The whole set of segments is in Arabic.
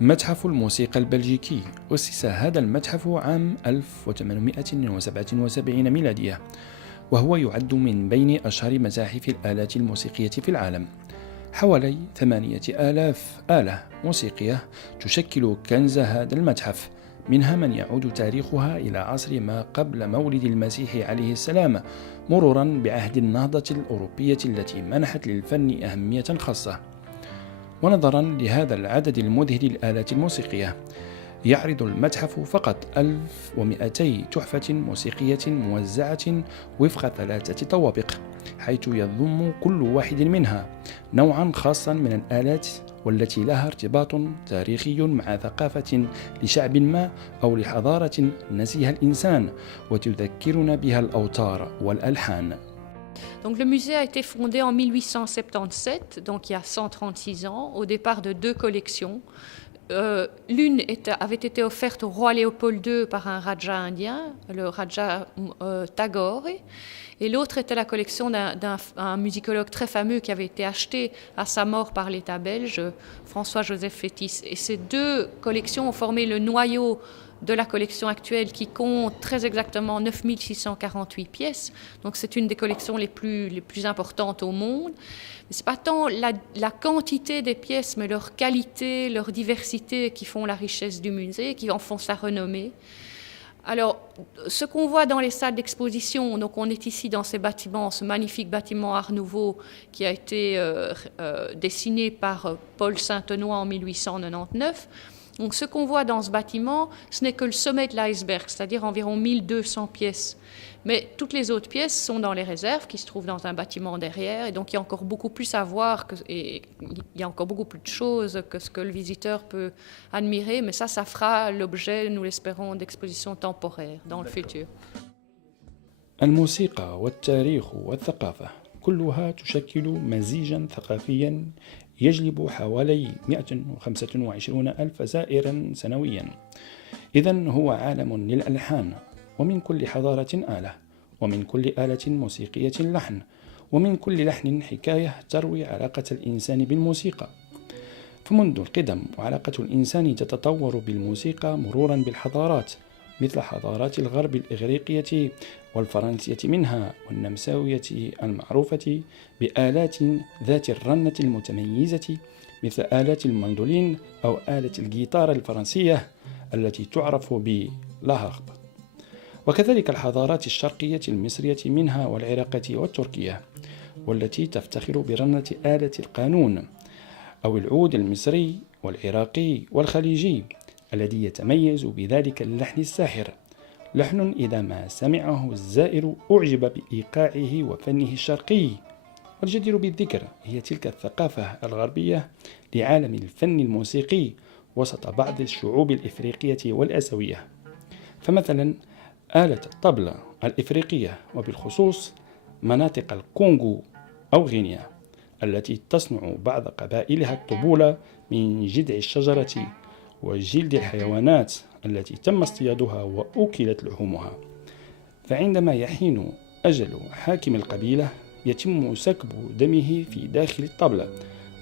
متحف الموسيقى البلجيكي أسس هذا المتحف عام 1877 ميلادية، وهو يعد من بين أشهر متاحف الآلات الموسيقية في العالم. حوالي 8000 آلة موسيقية تشكل كنز هذا المتحف، منها من يعود تاريخها إلى عصر ما قبل مولد المسيح عليه السلام، مرورا بعهد النهضة الأوروبية التي منحت للفن أهمية خاصة. ونظرا لهذا العدد المذهل للآلات الموسيقية، يعرض المتحف فقط 1200 تحفة موسيقية موزعة وفق 3 طوابق، حيث يضم كل واحد منها نوعا خاصا من الآلات والتي لها ارتباط تاريخي مع ثقافة لشعب ما أو لحضارة نسيها الإنسان وتذكرنا بها الأوتار والألحان. Donc le musée a été fondé en 1877, donc il y a 136 ans, au départ de 2 collections. L'une avait été offerte au roi Léopold II par un Raja indien, le Raja Tagore, et l'autre était la collection d'un musicologue très fameux qui avait été acheté à sa mort par l'État belge, François-Joseph Fétis. Et ces 2 collections ont formé le noyau de la collection actuelle qui compte très exactement 9648 pièces. Donc c'est une des collections les plus importantes au monde. Ce n'est pas tant la quantité des pièces, mais leur qualité, leur diversité qui font la richesse du musée, qui en font sa renommée. Alors, ce qu'on voit dans les salles d'exposition, donc on est ici dans ces bâtiments, ce magnifique bâtiment Art Nouveau qui a été dessiné par Paul Saint-Honoy en 1899. Donc ce qu'on voit dans ce bâtiment, ce n'est que le sommet de l'iceberg, c'est-à-dire environ 1200 pièces. Mais toutes les autres pièces sont dans les réserves qui se trouvent dans un bâtiment derrière, et donc il y a encore beaucoup plus à voir, et il y a encore beaucoup plus de choses que ce que le visiteur peut admirer, mais ça fera l'objet, nous l'espérons, d'expositions temporaires dans le futur. الموسيقى والتاريخ والثقافة كلها تشكل مزيجا ثقافيا يجلب حوالي 125 ألف زائرا سنويا. إذن هو عالم للألحان، ومن كل حضارة آلة، ومن كل آلة موسيقية لحن، ومن كل لحن حكاية تروي علاقة الإنسان بالموسيقى. فمنذ القدم وعلاقة الإنسان تتطور بالموسيقى مرورا بالحضارات، مثل حضارات الغرب الإغريقية والفرنسية منها، والنمساوية المعروفة بآلات ذات الرنة المتميزة مثل آلات المندولين أو آلة الجيتار الفرنسية التي تعرف بلاهارب، وكذلك الحضارات الشرقية المصرية منها والعراقية والتركية، والتي تفتخر برنة آلة القانون، أو العود المصري والعراقي والخليجي الذي يتميز بذلك اللحن الساحر، لحن إذا ما سمعه الزائر أعجب بإيقاعه وفنه الشرقي. والجدير بالذكر هي تلك الثقافة الغربية لعالم الفن الموسيقي وسط بعض الشعوب الإفريقية والآسيوية. فمثلا آلة الطبلة الإفريقية، وبالخصوص مناطق الكونغو أو غينيا، التي تصنع بعض قبائلها الطبول من جذع الشجرة وجلد الحيوانات التي تم اصطيادها وأكلت لحومها. فعندما يحين أجل حاكم القبيلة يتم سكب دمه في داخل الطبلة،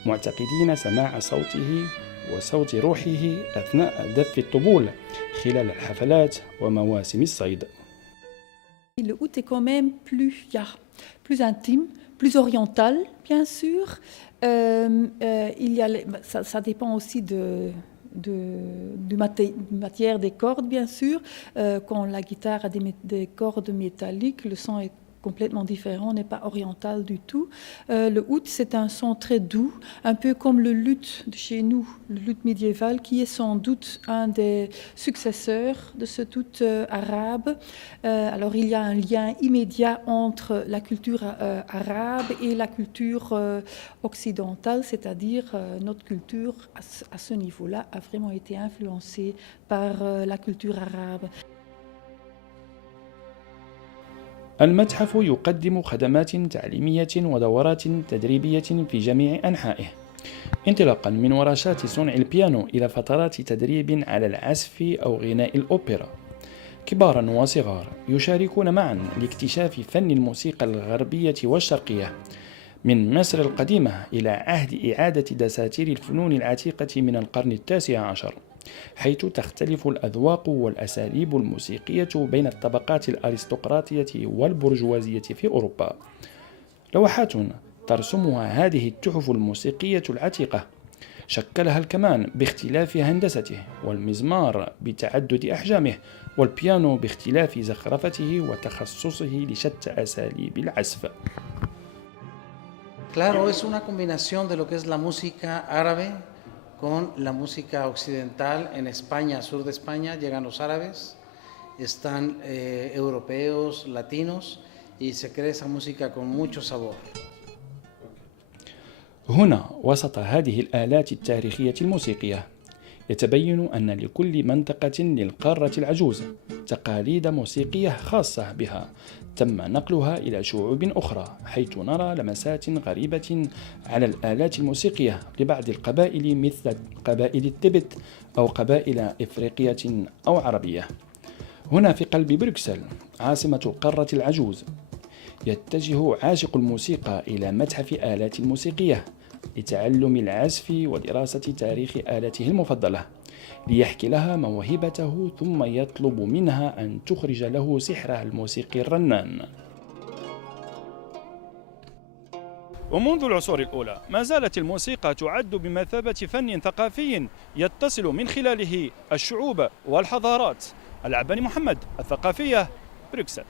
معتقدين سماع صوته وصوت روحه أثناء دف الطبول خلال الحفلات ومواسم الصيد. Le oud est quand même plus intime, plus oriental, bien sûr. Ça dépend aussi de matière des cordes, bien sûr. Quand la guitare a des cordes métalliques, le son est complètement différent, n'est pas oriental du tout. Le oud, c'est un son très doux, un peu comme le luth de chez nous, le luth médiéval, qui est sans doute un des successeurs de ce oud arabe. Alors il y a un lien immédiat entre la culture arabe et la culture occidentale, c'est-à-dire notre culture à ce niveau-là a vraiment été influencée par la culture arabe. المتحف يقدم خدمات تعليمية ودورات تدريبية في جميع أنحائه، انطلاقا من ورشات صنع البيانو إلى فترات تدريب على العزف أو غناء الأوبرا. كبارا وصغار يشاركون معا لاكتشاف فن الموسيقى الغربية والشرقية، من مصر القديمة إلى عهد إعادة دساتير الفنون العتيقة من القرن ال19، حيث تختلف الأذواق والأساليب الموسيقية بين الطبقات الأرستقراطية والبرجوازية في أوروبا. لوحات ترسمها هذه التحف الموسيقية العتيقة، شكلها الكمان باختلاف هندسته، والمزمار بتعدد أحجامه، والبيانو باختلاف زخرفته وتخصصه لشتى أساليب العزف. Claro, es una combinación de lo que es la música árabe con la música occidental. En España, sur de España, llegan los árabes, están europeos, latinos, y se crea esa música con mucho sabor. هنا وسط هذه الآلات التاريخية الموسيقية يتبين أن لكل منطقة للقارة العجوز تقاليد موسيقية خاصة بها تم نقلها إلى شعوب أخرى، حيث نرى لمسات غريبة على الآلات الموسيقية لبعض القبائل مثل قبائل التبت أو قبائل إفريقية أو عربية. هنا في قلب بروكسل عاصمة القارة العجوز يتجه عاشق الموسيقى إلى متحف آلات الموسيقية لتعلم العزف ودراسة تاريخ آلته المفضلة، ليحكي لها موهبته ثم يطلب منها أن تخرج له سحرها الموسيقي الرنان. ومنذ العصور الأولى ما زالت الموسيقى تعد بمثابة فن ثقافي يتصل من خلاله الشعوب والحضارات. العباني محمد، الثقافية، بروكسل.